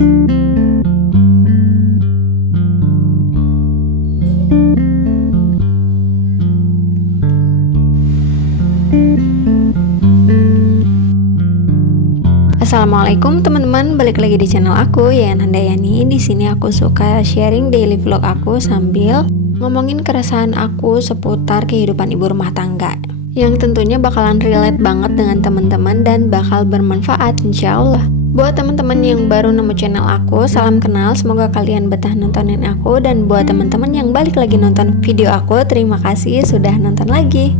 Assalamualaikum teman-teman, balik lagi di channel aku Yayan Handayani. Di sini aku suka sharing daily vlog aku sambil ngomongin keresahan aku seputar kehidupan ibu rumah tangga, yang tentunya bakalan relate banget dengan teman-teman dan bakal bermanfaat insya Allah. Buat teman-teman yang baru nemu channel aku, salam kenal, semoga kalian betah nontonin aku. Dan buat teman-teman yang balik lagi nonton video aku, terima kasih sudah nonton lagi.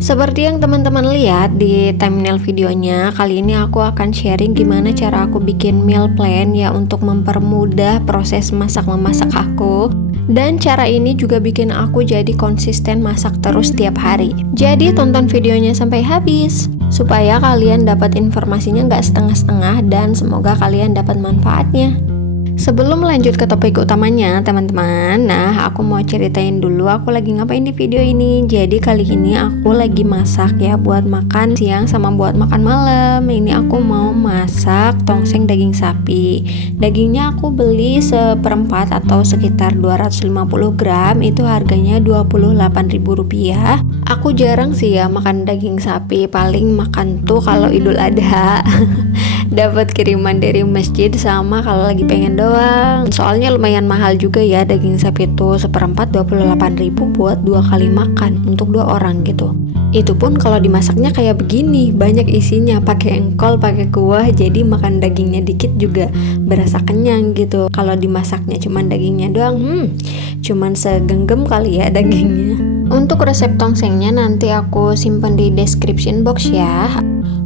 Seperti yang teman-teman lihat di thumbnail videonya, kali ini aku akan sharing gimana cara aku bikin meal plan ya untuk mempermudah proses masak-memasak aku. Dan cara ini juga bikin aku jadi konsisten masak terus tiap hari. Jadi tonton videonya sampai habis supaya kalian dapat informasinya nggak setengah-setengah dan semoga kalian dapat manfaatnya. Sebelum lanjut ke topik utamanya teman-teman, nah aku mau ceritain dulu aku lagi ngapain di video ini. Jadi kali ini aku lagi masak ya buat makan siang sama buat makan malam. Ini aku mau masak tongseng daging sapi. Dagingnya aku beli seperempat atau sekitar 250 gram, itu harganya Rp28.000. Aku jarang sih ya makan daging sapi, paling makan tuh kalau Idul Adha. Dapat kiriman dari masjid sama kalau lagi pengen doang. Soalnya lumayan mahal juga ya daging sapi itu, seperempat 28.000 buat 2 kali makan untuk 2 orang gitu. Itu pun kalau dimasaknya kayak begini, banyak isinya, pakai engkol, pakai kuah, jadi makan dagingnya dikit juga berasa kenyang gitu. Kalau dimasaknya cuman dagingnya doang, cuman segenggam kali ya dagingnya. Untuk resep tongsengnya nanti aku simpan di description box ya.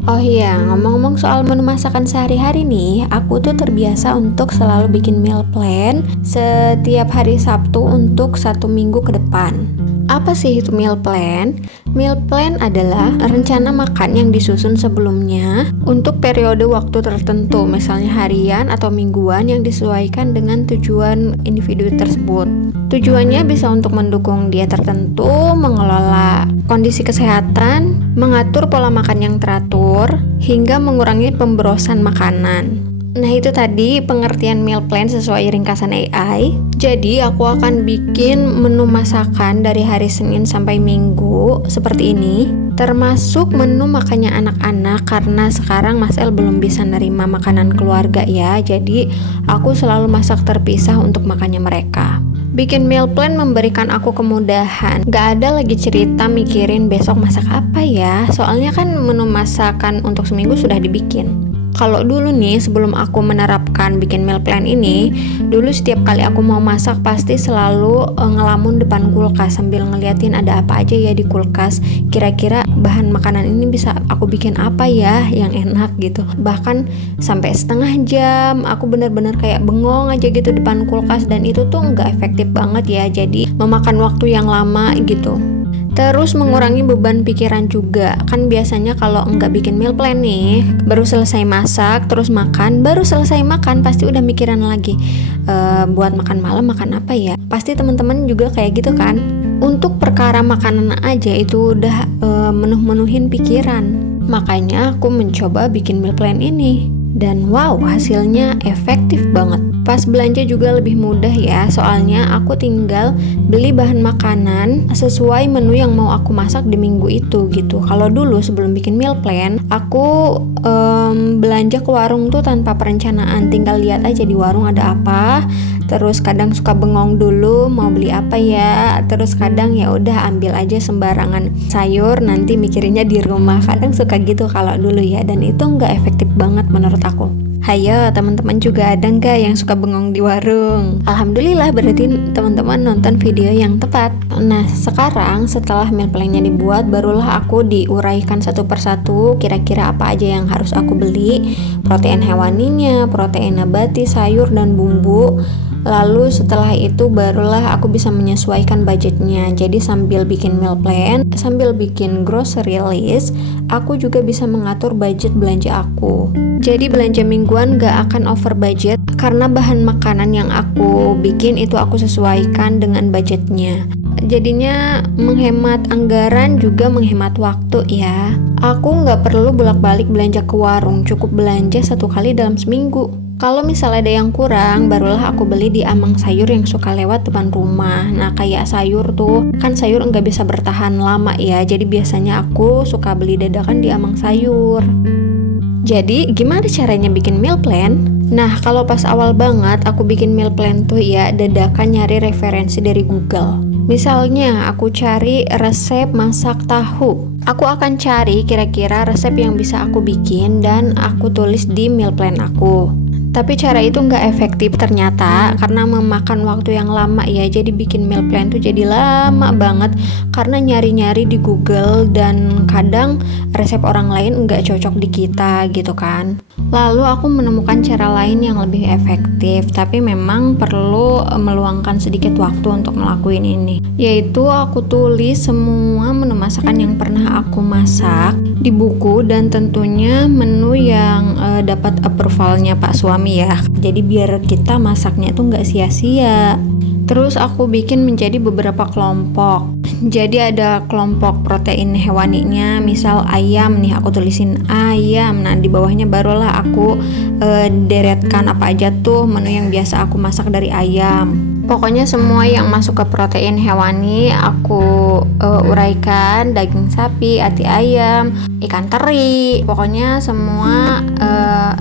Oh iya, ngomong-ngomong soal menu masakan sehari-hari nih, aku tuh terbiasa untuk selalu bikin meal plan setiap hari Sabtu untuk 1 minggu ke depan. Apa sih itu meal plan? Meal plan adalah rencana makan yang disusun sebelumnya untuk periode waktu tertentu, misalnya harian atau mingguan yang disesuaikan dengan tujuan individu tersebut. Tujuannya bisa untuk mendukung diet tertentu, mengelola kondisi kesehatan, mengatur pola makan yang teratur, hingga mengurangi pemborosan makanan. Nah itu tadi pengertian meal plan sesuai ringkasan AI. Jadi aku akan bikin menu masakan dari hari Senin sampai Minggu seperti ini, termasuk menu makannya anak-anak karena sekarang Mas El belum bisa nerima makanan keluarga ya. Jadi aku selalu masak terpisah untuk makannya mereka. Bikin meal plan memberikan aku kemudahan. Gak ada lagi cerita mikirin besok masak apa ya. Soalnya kan menu masakan untuk seminggu sudah dibikin. Kalau dulu nih sebelum aku menerapkan bikin meal plan ini, dulu setiap kali aku mau masak pasti selalu ngelamun depan kulkas sambil ngeliatin ada apa aja ya di kulkas. Kira-kira bahan makanan ini bisa aku bikin apa ya yang enak gitu. Bahkan sampai setengah jam aku bener-bener kayak bengong aja gitu depan kulkas, dan itu tuh nggak efektif banget ya. Jadi memakan waktu yang lama gitu. Terus mengurangi beban pikiran juga. Kan biasanya kalau enggak bikin meal plan nih, baru selesai masak, terus makan, baru selesai makan pasti udah mikiran lagi, buat makan malam makan apa ya. Pasti teman-teman juga kayak gitu kan. Untuk perkara makanan aja itu udah menuhin pikiran. Makanya aku mencoba bikin meal plan ini. Dan wow, hasilnya efektif banget. Pas belanja juga lebih mudah ya, soalnya aku tinggal beli bahan makanan sesuai menu yang mau aku masak di minggu itu gitu. Kalau dulu sebelum bikin meal plan, aku belanja ke warung tuh tanpa perencanaan, tinggal lihat aja di warung ada apa. Terus kadang suka bengong dulu mau beli apa ya. Terus kadang ya udah ambil aja sembarangan sayur, nanti mikirinnya di rumah. Kadang suka gitu kalau dulu ya, dan itu nggak efektif banget menurut aku. Hayo teman-teman juga ada nggak yang suka bengong di warung? Alhamdulillah, berarti teman-teman nonton video yang tepat. Nah sekarang setelah meal plan-nya dibuat, barulah aku diuraikan satu persatu kira-kira apa aja yang harus aku beli. Protein hewaninya, protein nabati, sayur dan bumbu. Lalu setelah itu barulah aku bisa menyesuaikan budgetnya. Jadi sambil bikin meal plan, sambil bikin grocery list, aku juga bisa mengatur budget belanja aku. Jadi belanja mingguan gak akan over budget karena bahan makanan yang aku bikin itu aku sesuaikan dengan budgetnya. Jadinya menghemat anggaran juga menghemat waktu ya. Aku gak perlu bolak-balik belanja ke warung, cukup belanja 1 kali dalam seminggu. Kalau misalnya ada yang kurang, barulah aku beli di Amang Sayur yang suka lewat depan rumah. Nah, kayak sayur tuh, kan sayur nggak bisa bertahan lama ya. Jadi biasanya aku suka beli dadakan di Amang Sayur. Jadi, gimana caranya bikin meal plan? Nah, kalau pas awal banget aku bikin meal plan tuh ya, dadakan nyari referensi dari Google. Misalnya, aku cari resep masak tahu. Aku akan cari kira-kira resep yang bisa aku bikin dan aku tulis di meal plan aku. Tapi cara itu nggak efektif ternyata karena memakan waktu yang lama ya. Jadi bikin meal plan tuh jadi lama banget karena nyari-nyari di Google dan kadang resep orang lain nggak cocok di kita gitu kan. Lalu aku menemukan cara lain yang lebih efektif, tapi memang perlu meluangkan sedikit waktu untuk ngelakuin ini. Yaitu aku tulis semua menu masakan yang pernah aku masak di buku dan tentunya menu yang dapat approvalnya Pak suami ya. Jadi biar kita masaknya tuh nggak sia-sia. Terus aku bikin menjadi beberapa kelompok. Jadi ada kelompok protein hewaninya, misal ayam nih, aku tulisin ayam. Nah di bawahnya barulah aku deretkan apa aja tuh menu yang biasa aku masak dari ayam. Pokoknya semua yang masuk ke protein hewani aku uraikan, daging sapi, hati ayam, ikan teri. Pokoknya semua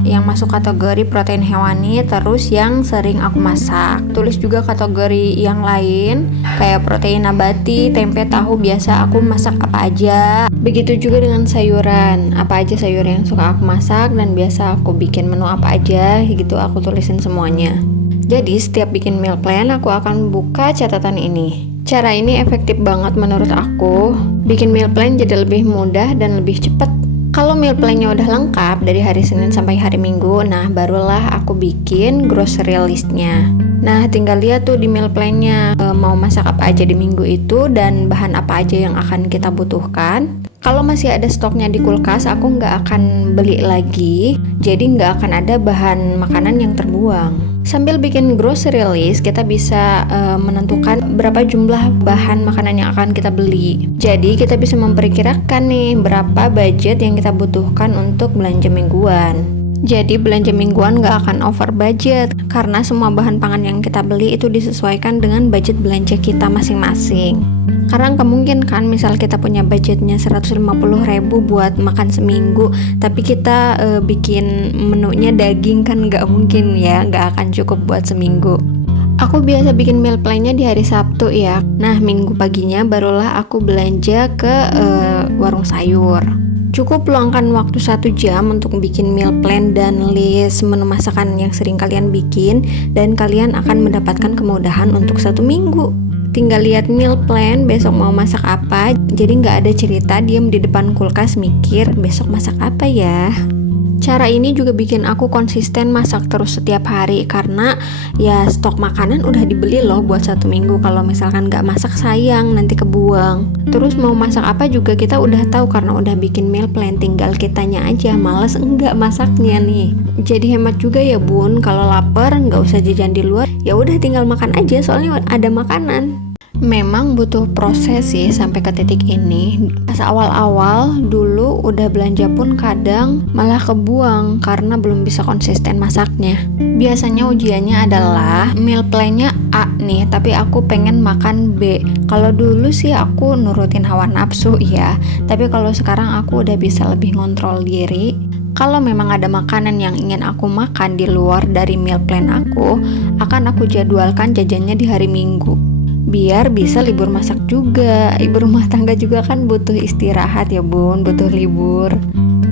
yang masuk kategori protein hewani, terus yang sering aku masak. Tulis juga kategori yang lain kayak protein nabati, tempe, tahu, biasa aku masak apa aja. Begitu juga dengan sayuran, apa aja sayur yang suka aku masak dan biasa aku bikin menu apa aja gitu, aku tulisin semuanya. Jadi setiap bikin meal plan aku akan buka catatan ini. Cara ini efektif banget menurut aku. Bikin meal plan jadi lebih mudah dan lebih cepat. Kalau meal plan-nya udah lengkap dari hari Senin sampai hari Minggu, nah barulah aku bikin grocery list-nya. Nah tinggal lihat tuh di meal plan-nya mau masak apa aja di minggu itu dan bahan apa aja yang akan kita butuhkan. Kalau masih ada stoknya di kulkas, aku nggak akan beli lagi, jadi nggak akan ada bahan makanan yang terbuang. Sambil bikin grocery list, kita bisa menentukan berapa jumlah bahan makanan yang akan kita beli. Jadi kita bisa memperkirakan nih berapa budget yang kita butuhkan untuk belanja mingguan. Jadi belanja mingguan gak akan over budget karena semua bahan pangan yang kita beli itu disesuaikan dengan budget belanja kita masing-masing. Karena nggak mungkin kan misal kita punya budgetnya 150.000 buat makan seminggu, tapi kita bikin menunya daging, kan nggak mungkin ya, nggak akan cukup buat seminggu. Aku biasa bikin meal plan-nya di hari Sabtu ya. Nah minggu paginya barulah aku belanja ke warung sayur. Cukup luangkan waktu 1 jam untuk bikin meal plan dan list menu masakan yang sering kalian bikin, dan kalian akan mendapatkan kemudahan untuk 1 minggu. Tinggal lihat meal plan besok mau masak apa, jadi nggak ada cerita diam di depan kulkas mikir besok masak apa ya. Cara ini juga bikin aku konsisten masak terus setiap hari karena ya stok makanan udah dibeli loh buat 1 minggu. Kalau misalkan nggak masak sayang nanti kebuang. Terus mau masak apa juga kita udah tahu karena udah bikin meal plan, tinggal kitanya aja males enggak masaknya nih. Jadi hemat juga ya bun, kalau lapar nggak usah jajan di luar, ya udah tinggal makan aja soalnya ada makanan. Memang butuh proses sih sampai ke titik ini. Pas awal-awal dulu udah belanja pun kadang malah kebuang karena belum bisa konsisten masaknya. Biasanya ujiannya adalah meal plan-nya A nih, tapi aku pengen makan B. Kalau dulu sih aku nurutin hawa nafsu ya, tapi kalau sekarang aku udah bisa lebih ngontrol diri. Kalau memang ada makanan yang ingin aku makan di luar dari meal plan aku, akan aku jadwalkan jajannya di hari Minggu. Biar bisa libur masak juga. Ibu rumah tangga juga kan butuh istirahat ya bun, butuh libur.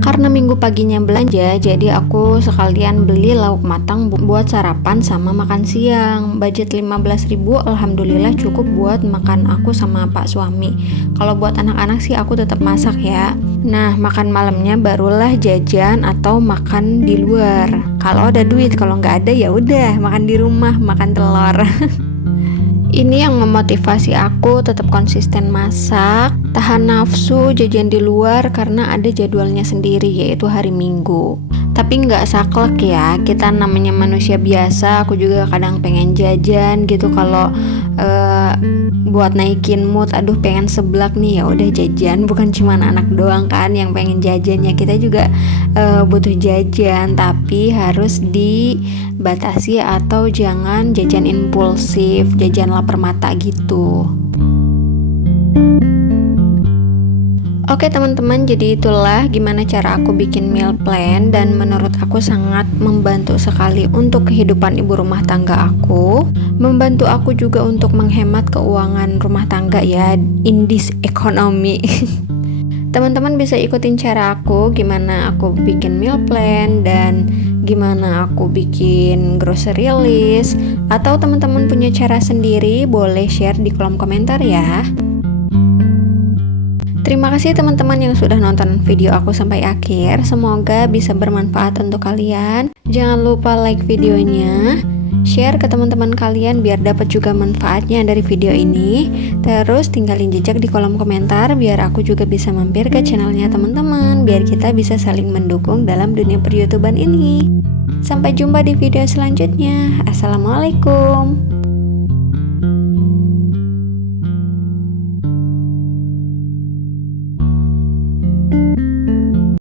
Karena minggu paginya belanja, jadi aku sekalian beli lauk matang buat sarapan sama makan siang. Budget 15.000 alhamdulillah cukup buat makan aku sama Pak suami. Kalau buat anak-anak sih aku tetap masak ya. Nah makan malamnya barulah jajan atau makan di luar. Kalau ada duit, kalau nggak ada ya udah makan di rumah, makan telur. Ini yang memotivasi aku tetap konsisten masak, tahan nafsu jajan di luar karena ada jadwalnya sendiri yaitu hari Minggu. Tapi nggak saklek ya, kita namanya manusia biasa. Aku juga kadang pengen jajan gitu kalau buat naikin mood. Aduh pengen seblak nih, ya udah jajan. Bukan cuma anak doang kan yang pengen jajan ya, kita juga butuh jajan. Tapi harus dibatasi atau jangan jajan impulsif, jajan lapar mata gitu. Oke teman-teman, jadi itulah gimana cara aku bikin meal plan, dan menurut aku sangat membantu sekali untuk kehidupan ibu rumah tangga aku. Membantu aku juga untuk menghemat keuangan rumah tangga ya, in this economy. Teman-teman bisa ikutin cara aku, gimana aku bikin meal plan dan gimana aku bikin grocery list. Atau teman-teman punya cara sendiri, boleh share di kolom komentar ya. Terima kasih teman-teman yang sudah nonton video aku sampai akhir. Semoga bisa bermanfaat untuk kalian. Jangan lupa like videonya, share ke teman-teman kalian biar dapat juga manfaatnya dari video ini. Terus tinggalin jejak di kolom komentar biar aku juga bisa mampir ke channelnya teman-teman, biar kita bisa saling mendukung dalam dunia per-YouTubean ini. Sampai jumpa di video selanjutnya. Assalamualaikum.